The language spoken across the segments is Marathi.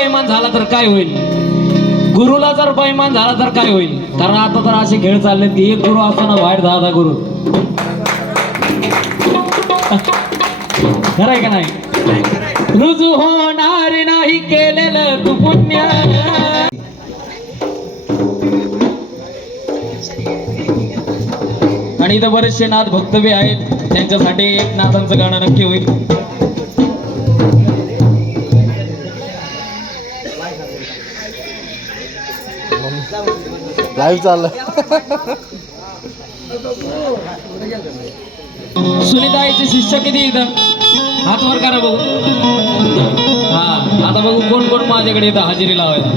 बैमान झाला तर काय होईल? गुरुला जर बैमान झाला तर काय होईल? कारण आता तर असे खेळ चाललेत की एक गुरु असताना बाहेर दहा दहा गुरु. खरंय का नाही? रुजू होणार नाही केलेलं तू पुण्य. आणि इथं बरेचसे नाथ भक्तव्य आहेत. त्यांच्यासाठी एक नाथांचं गाणं नक्की होईल. लाईव्ह चाललं सुनीताईचे शिष्य किती इथं? हात वर करा बघू. हा आता बघू कोण कोण माझ्याकडे इथं हजेरी लावायला.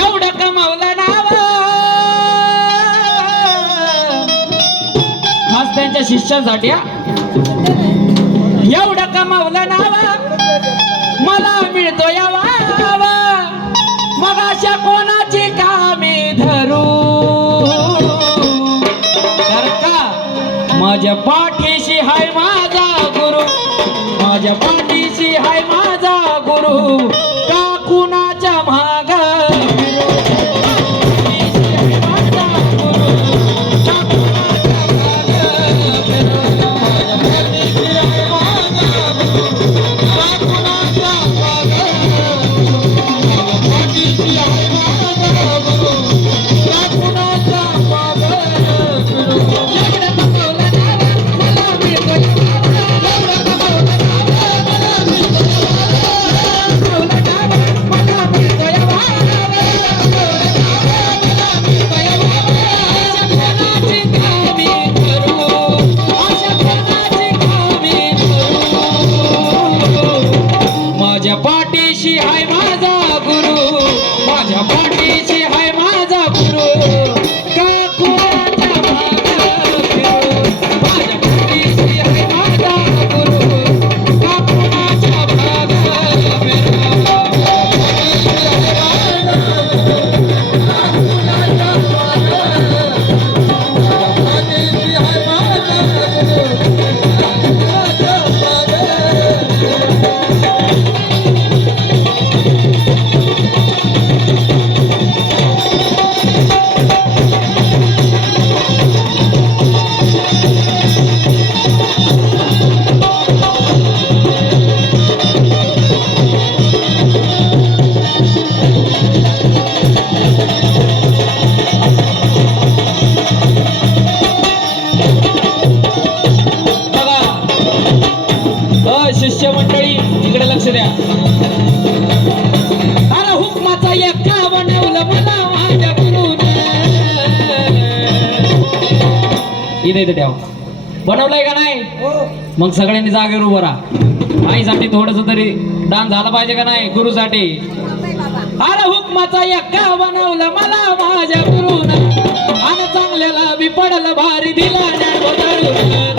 एवढं कमावलं नाव. खास त्यांच्या शिष्यासाठी एवढं कमावलं नाव. मला मिळतो या माझ्या पाठीशी हाय माझा गुरु. माझ्या पाठी इथे ठेव. बनवलंय का नाही? मग सगळ्यांनी जागेवर उभं राहा. आईसाठी थोडस तरी दान झालं पाहिजे का नाही गुरुसाठी? अरे हुकमाचा एक्का बनवलं मला माझ्या गुरुन. आणि चांगल्याला बी पडलं भारी दिला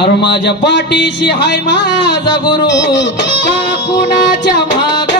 अरे माझ्या पाठीशी हाय माझा गुरु का कुणाच्या माग?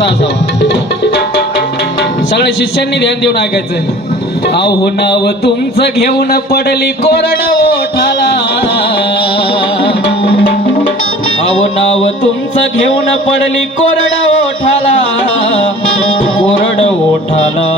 असा असावा सगळ्या शिष्यांनी ध्यान देऊन ऐकायचं अहो नाव तुमचं घेऊन पडली कोरड ओठाला. अहो नाव तुमचं घेऊन पडली कोरड ओठाला. कोरड ओठाला.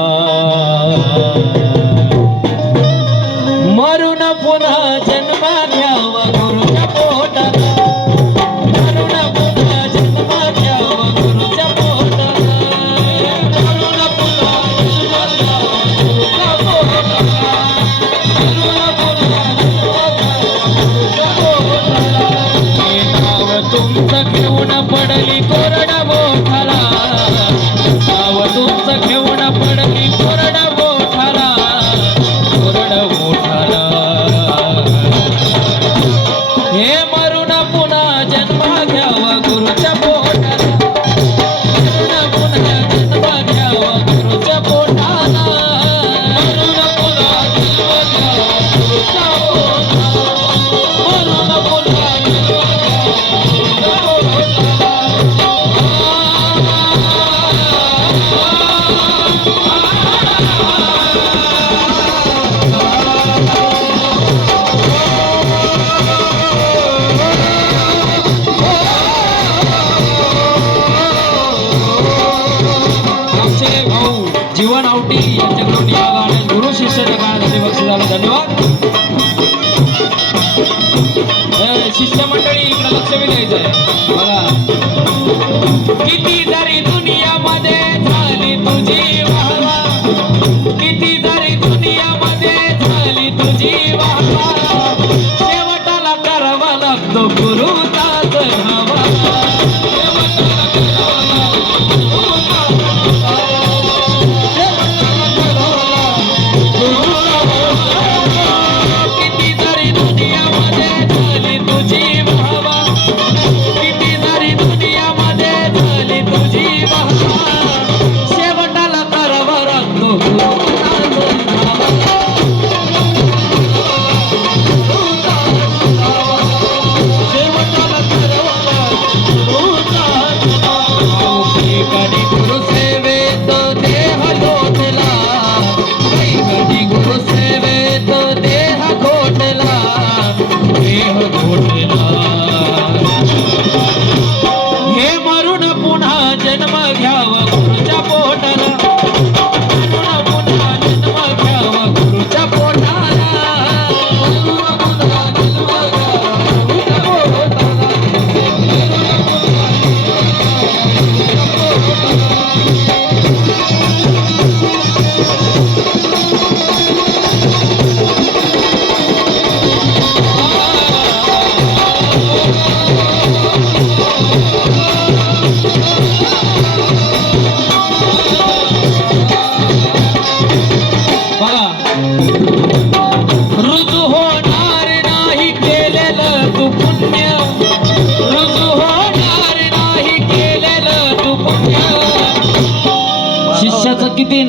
जीवन आवटी यांच्याकडून या गाण्यात गुरु शिष्य गाण्यासाठी बक्षीस झालं धन्यवाद. तर शिष्य मंडळी इकडे लक्ष बी द्यायचं आहे बघा. किती जरी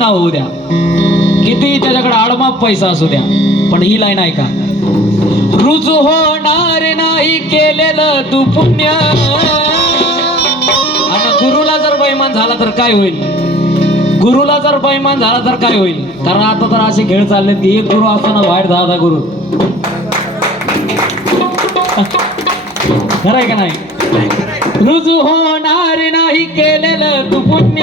शिष्याचं होऊ द्या. किती त्याच्याकडे आडमाप पैसा असू द्या पण ही लाईन ऐका. रुजू होणार नाही केलेलं तू पुण्य आणि गुरुला जर बैमान झाला तर काय होईल? गुरुला जर बैमान झाला तर काय होईल? कारण आता तर असे खेळ चाललेत की एक गुरु असताना बाहेर दहा दहा गुरु. खरंय का नाही? रुजू होणार नाही केलेलं तू पुण्य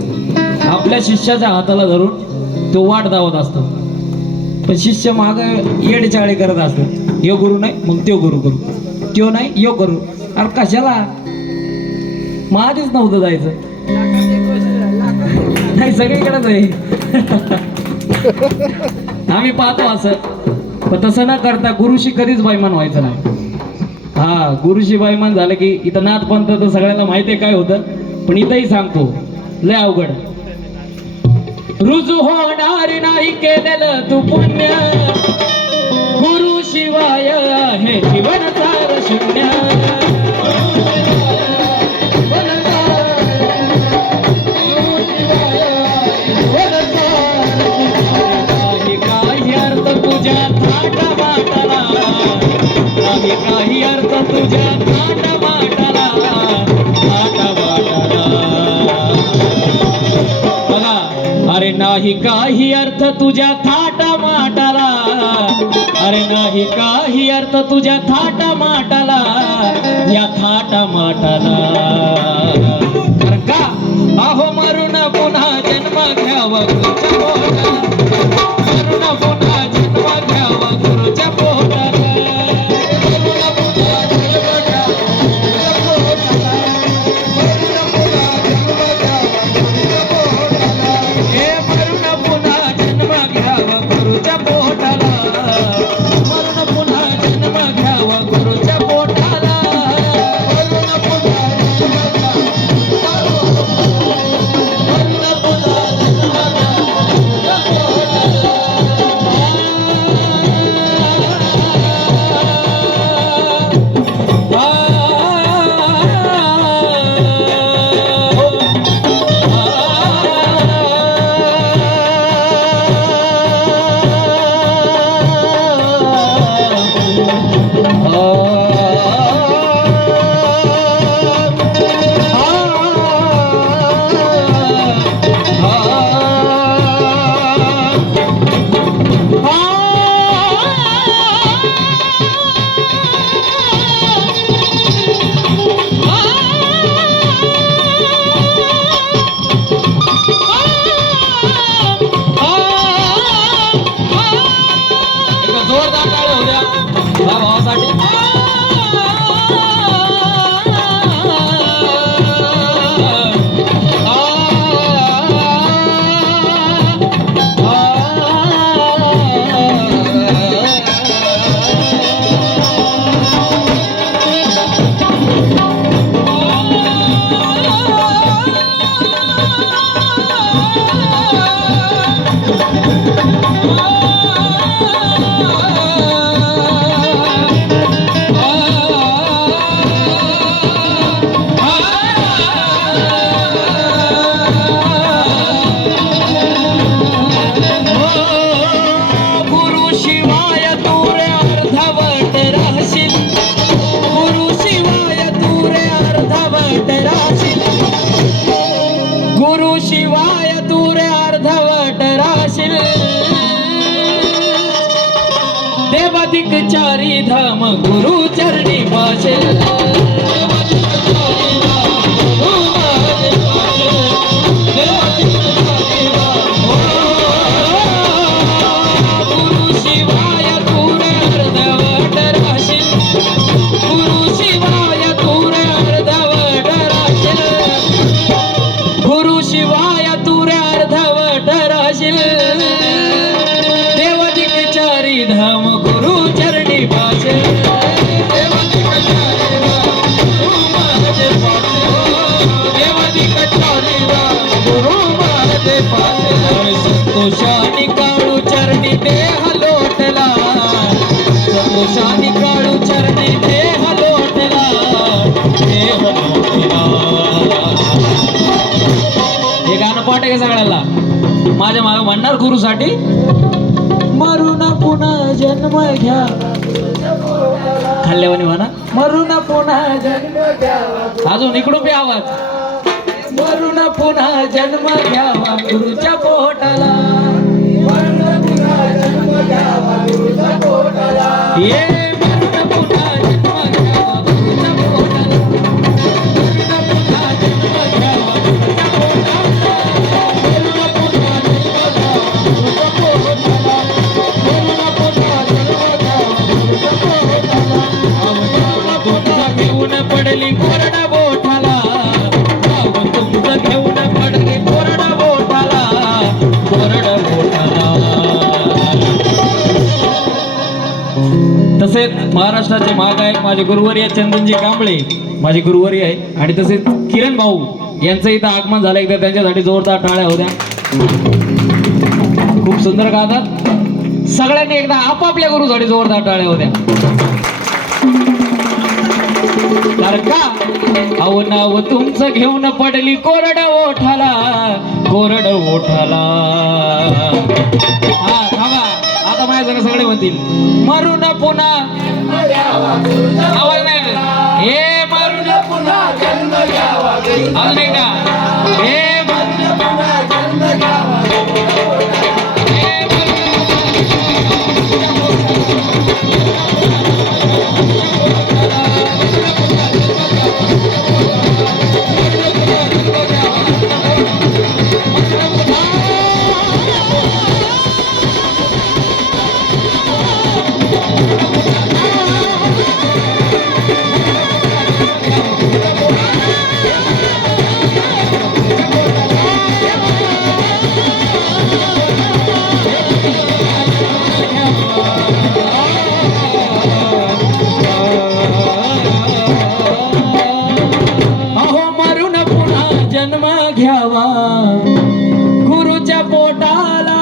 आपल्या शिष्याच्या हाताला धरून तो वाट दावत असतो. पण शिष्य माग येडचाळे करत असतो यो गुरु नाही मग त्यो गुरु करू. त्यो नाही यो करू. अरे कशाला? मग आधीच नव्हतं जायचं. नाही सगळीकडेच आहे. आम्ही पाहतो असं. पण तसं न करता गुरुशी कधीच बैमान व्हायचं नाही. हा गुरुशी बैमान झालं की इथं नाथपंथ तर सगळ्यांना माहिती आहे काय होतं. पण इथंही सांगतो लय अवघड. रुजू होणार नाही केलेलं तू पुण्य गुरु शिवाय हे जीवन सार शून्य. काही अर्थ तुझ्या थाटा माटाला अरे नाही काही अर्थ तुझ्या थाटा माटाला. अरे नाही काही अर्थ तुझ्या थाटा माटाला या थाटा माटाला. अरे का? अहो मरून पुन्हा जन्म घ्यावा गुरुच्या हे गाणं पाठ आहे का सगळ्याला माझ्या मागे म्हणणार गुरुसाठी? मरून पुन्हा जन्म घ्या. खाल्ल्यावानी म्हणा. मरून पुन्हा जन्म अजून इकडून बी आवाज. मरून पुन्हा जन्म घ्यावा गुरुच्या पोटाला. मरून पुन्हा जन्म घ्यावा गुरुच्या पोटाला महाराष्ट्राचे महागायक माझे गुरुवर्य चंदनजी कांबळे माझे गुरुवर्य आहे आणि तसेच किरण भाऊ यांचं इथं आगमन झालं. एकदा त्यांच्यासाठी जोरदार टाळ्या होत्या. खूप सुंदर गातात. सगळ्यांनी एकदा आपापल्या गुरुसाठी जोरदार टाळ्या होत्या. कारण का? अहो नाव तुमचं घेऊन पडली कोरड ओठाला. कोरड ओठाला. हा थांबा. आता माझ्या सगळे म्हणतील मरून पुन्हा. आवाज नाही हे मरून पुन्हा अजून एकदा हे मरून पुन्हा हे मरून अहो गुरुच्या पोटाला.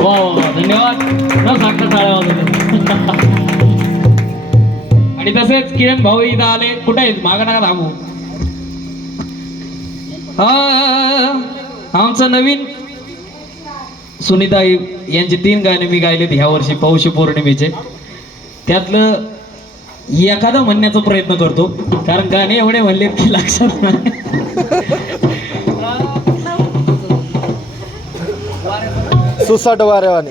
वा वा धन्यवाद. न सांगता टाळ्या आणि तसेच किरण भाऊ इथं आले. कुठे आहेत? माग नका थांबू हा, आमचं नवीन सुनीता यांची तीन गाणे मी गायलेत ह्या वर्षी पौष पौर्णिमेचे. त्यातलं एखादं म्हणण्याचा प्रयत्न करतो. कारण गाणे एवढे म्हणले की लक्षात नाही. सुसाट वाऱ्यावाने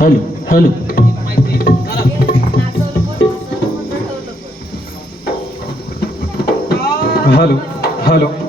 हॅलो हॅलो. Hello hello.